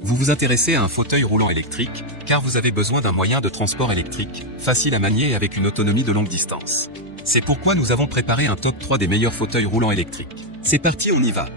Vous vous intéressez à un fauteuil roulant électrique, car vous avez besoin d'un moyen de transport électrique, facile à manier et avec une autonomie de longue distance. C'est pourquoi nous avons préparé un top 3 des meilleurs fauteuils roulants électriques. C'est parti, on y va.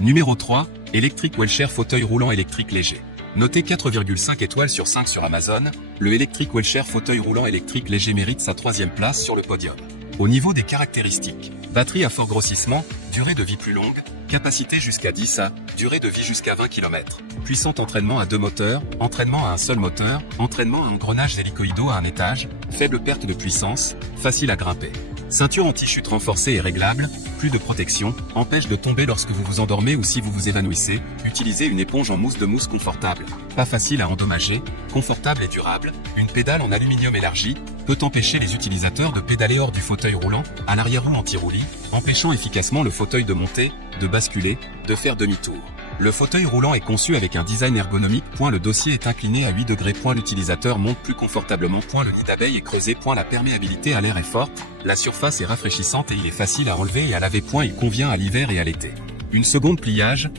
Numéro 3, Electric Wheelchair fauteuil roulant électrique léger. Noté 4,5 étoiles sur 5 sur Amazon, le Electric Wheelchair fauteuil roulant électrique léger mérite sa 3e place sur le podium. Au niveau des caractéristiques, batterie à fort grossissement, durée de vie plus longue, capacité jusqu'à 10 à, durée de vie jusqu'à 20 km. Puissant entraînement à 2 moteurs, entraînement à un seul moteur, entraînement à engrenages hélicoïdaux à un étage, faible perte de puissance, facile à grimper. Ceinture anti-chute renforcée et réglable, plus de protection, empêche de tomber lorsque vous vous endormez ou si vous vous évanouissez, utilisez une éponge en mousse de mousse confortable, pas facile à endommager, confortable et durable, une pédale en aluminium élargie, peut empêcher les utilisateurs de pédaler hors du fauteuil roulant, à l'arrière-roue anti-roulis, empêchant efficacement le fauteuil de monter, de basculer, de faire demi-tour. Le fauteuil roulant est conçu avec un design ergonomique. Le dossier est incliné à 8 degrés. L'utilisateur monte plus confortablement. Le nid d'abeille est creusé. La perméabilité à l'air est forte. La surface est rafraîchissante et il est facile à enlever et à laver. Il convient à l'hiver et à l'été. Une seconde pliage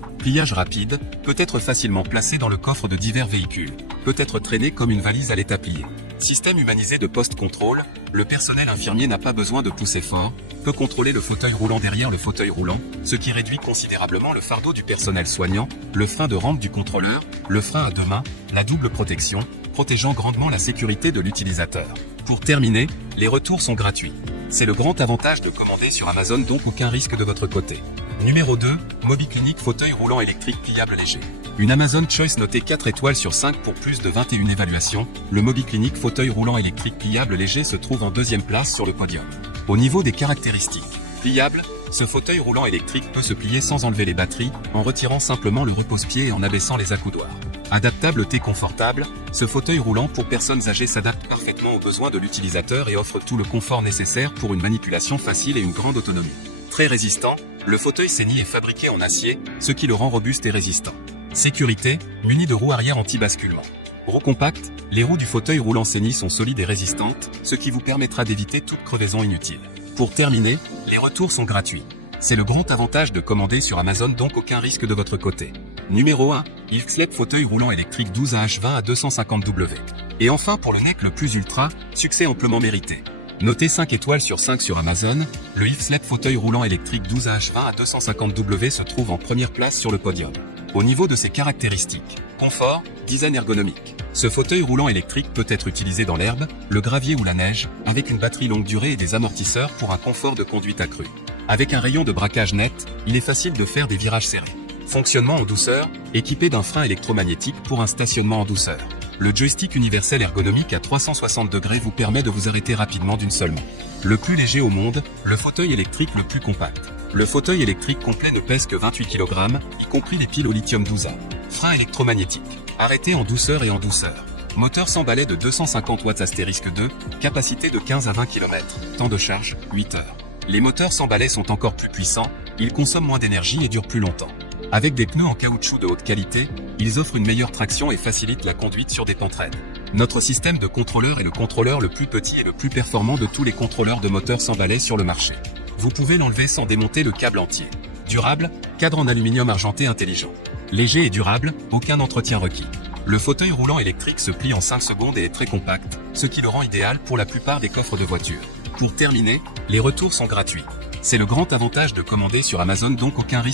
rapide, peut être facilement placé dans le coffre de divers véhicules. Peut être traîné comme une valise à l'état plié. Système humanisé de post-contrôle, le personnel infirmier n'a pas besoin de pousser fort, peut contrôler le fauteuil roulant derrière le fauteuil roulant, ce qui réduit considérablement le fardeau du personnel soignant, le frein de rampe du contrôleur, le frein à 2 mains, la double protection, protégeant grandement la sécurité de l'utilisateur. Pour terminer, les retours sont gratuits. C'est le grand avantage de commander sur Amazon, donc aucun risque de votre côté. Numéro 2, MobiClinic fauteuil roulant électrique pliable léger. Une Amazon Choice notée 4 étoiles sur 5 pour plus de 21 évaluations, le MobiClinic fauteuil roulant électrique pliable léger se trouve en 2e place sur le podium. Au niveau des caractéristiques, pliable, ce fauteuil roulant électrique peut se plier sans enlever les batteries, en retirant simplement le repose-pied et en abaissant les accoudoirs. Adaptable et confortable, ce fauteuil roulant pour personnes âgées s'adapte parfaitement aux besoins de l'utilisateur et offre tout le confort nécessaire pour une manipulation facile et une grande autonomie. Très résistant, le fauteuil Seni est fabriqué en acier, ce qui le rend robuste et résistant. Sécurité, muni de roues arrière anti-basculement. Roues compactes, les roues du fauteuil roulant Seni sont solides et résistantes, ce qui vous permettra d'éviter toute crevaison inutile. Pour terminer, les retours sont gratuits. C'est le grand avantage de commander sur Amazon, donc aucun risque de votre côté. Numéro 1, Ilfslep fauteuil roulant électrique 12AH20 à 250W. Et enfin pour le NEC le plus ultra, succès amplement mérité. Noté 5 étoiles sur 5 sur Amazon, le Ilfslep fauteuil roulant électrique 12AH20 à 250W se trouve en première place sur le podium. Au niveau de ses caractéristiques, confort, design ergonomique. Ce fauteuil roulant électrique peut être utilisé dans l'herbe, le gravier ou la neige, avec une batterie longue durée et des amortisseurs pour un confort de conduite accru. Avec un rayon de braquage net, il est facile de faire des virages serrés. Fonctionnement en douceur, équipé d'un frein électromagnétique pour un stationnement en douceur. Le joystick universel ergonomique à 360 degrés vous permet de vous arrêter rapidement d'une seule main. Le plus léger au monde, le fauteuil électrique le plus compact. Le fauteuil électrique complet ne pèse que 28 kg, y compris les piles au lithium 12A. Frein électromagnétique. Arrêté en douceur et en douceur. Moteur sans balai de 250 watts *2, capacité de 15 à 20 km. Temps de charge, 8 heures. Les moteurs sans balai sont encore plus puissants, ils consomment moins d'énergie et durent plus longtemps. Avec des pneus en caoutchouc de haute qualité, ils offrent une meilleure traction et facilitent la conduite sur des pentes raides. Notre système de contrôleur est le contrôleur le plus petit et le plus performant de tous les contrôleurs de moteurs sans balai sur le marché. Vous pouvez l'enlever sans démonter le câble entier. Durable, cadre en aluminium argenté intelligent. Léger et durable, aucun entretien requis. Le fauteuil roulant électrique se plie en 5 secondes et est très compact, ce qui le rend idéal pour la plupart des coffres de voitures. Pour terminer, les retours sont gratuits. C'est le grand avantage de commander sur Amazon, donc aucun risque